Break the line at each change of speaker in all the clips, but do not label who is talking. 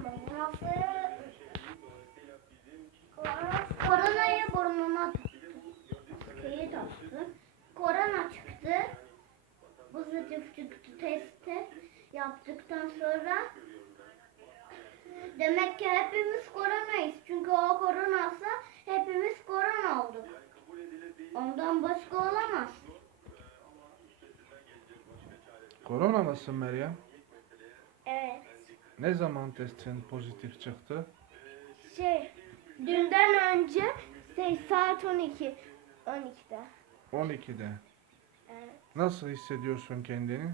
Koronayı burnuna taktı. Korona çıktı. Pozitif çıktı testi yaptıktan sonra. Demek ki hepimiz koronayız. Çünkü o koronaysa hepimiz korona olduk. Ondan başka olamaz.
Korona mısın Meryem?
Evet.
Ne zaman testin pozitif çıktı?
Dünden önce saat 12'de.
12'de.
Evet.
Nasıl hissediyorsun kendini?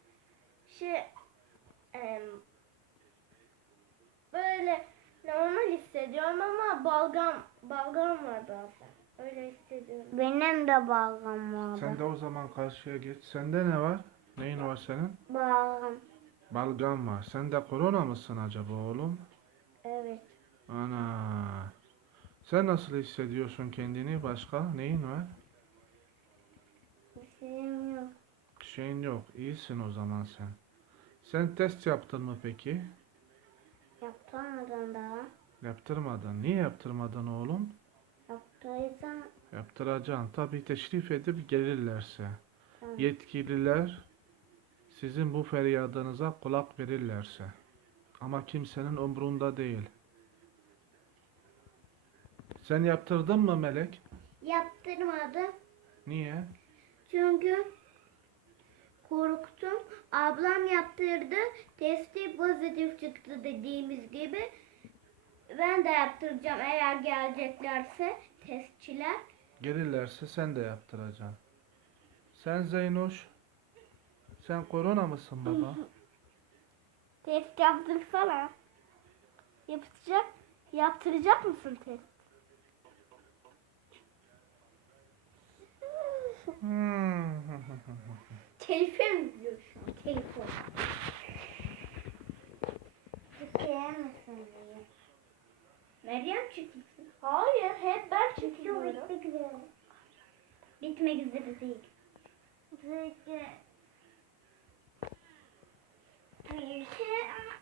Böyle normal hissediyorum ama balgam var bazen. Öyle hissediyorum. Benim de balgam vardı.
Sen de o zaman karşıya geç. Sende ne var? Neyin var senin?
Balgam.
Balgam var. Sen de korona mısın acaba oğlum?
Evet.
Ana. Sen nasıl hissediyorsun kendini? Başka neyin var?
Bir şeyim yok.
Bir şeyin yok. İyisin o zaman sen. Sen test yaptın mı peki?
Yaptırmadan daha.
Yaptırmadın. Niye yaptırmadın oğlum?
Yaptıysam
Yaptıracaksın. Tabii teşrif edip gelirlerse.
tamam.
Yetkililer sizin bu feryadınıza kulak verirlerse. Ama kimsenin umrunda değil. Sen yaptırdın mı Melek?
Yaptırmadım.
Niye?
Çünkü korktum. Ablam yaptırdı. Testi pozitif çıktı dediğimiz gibi. Ben de yaptıracağım eğer geleceklerse testçiler.
Gelirlerse sen de yaptıracaksın. Sen Zeynoş, sen korona mısın baba?
Test yaptırsana. Yaptıracak mısın test? Telefon diyor. Telefon. Çekemezsin diye. Meryem çekilsin. Hayır, hep ben çekiyorum. Bitmek üzere değil. Peki. Bir şey